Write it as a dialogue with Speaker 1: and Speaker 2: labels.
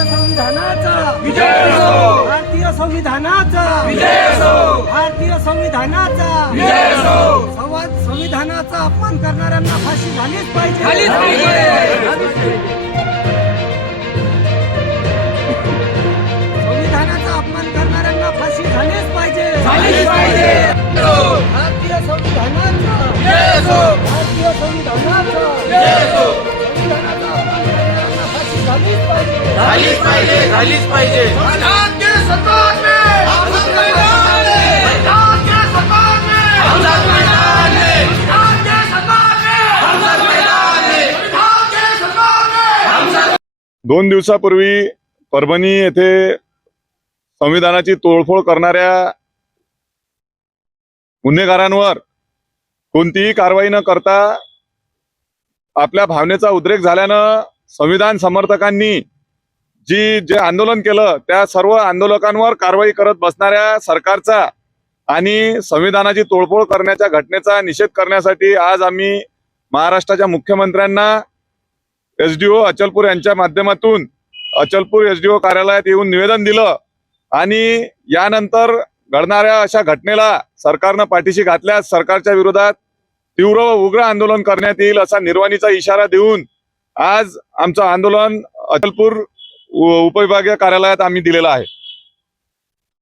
Speaker 1: संविधानाचा भारतीय संविधानाचा. भारतीय संविधानाचा. संवाद संविधानाचा अपमान करणाऱ्यांना फाशी झालीच पाहिजे. संविधानाचा अपमान करणाऱ्यांना फाशी झालीच पाहिजे.
Speaker 2: झालीच पाहिजे.
Speaker 3: भारतीय संविधानाचा. भारतीय संविधानाचा. के सम्मान में हम
Speaker 4: दोन दिवसापूर्वी परभणी येथे संविधानाची तोडफोड करणाऱ्या गुन्हेगारांवर कोणतीही कारवाई न करता आपल्या भावनेचा उद्रेक झाल्यानं संविधान समर्थकांनी जी जे आंदोलन केलं त्या सर्व आंदोलकांवर कारवाई करत बसणाऱ्या सरकारचा आणि संविधानाची तोडफोड करण्याच्या घटनेचा निषेध करण्यासाठी आज आम्ही महाराष्ट्राच्या मुख्यमंत्र्यांना एसडीओ अचलपूर यांच्या माध्यमातून अचलपूर एसडीओ कार्यालयात येऊन निवेदन दिलं आणि यानंतर घडणाऱ्या अशा घटनेला सरकारनं पाठीशी घातल्यास सरकारच्या विरोधात तीव्र व उग्र आंदोलन करण्यात येईल असा निर्वाणीचा इशारा देऊन आज आमचं आंदोलन अचलपूर उपविभागीय कार्यालयात आम्ही दिलेला आहे.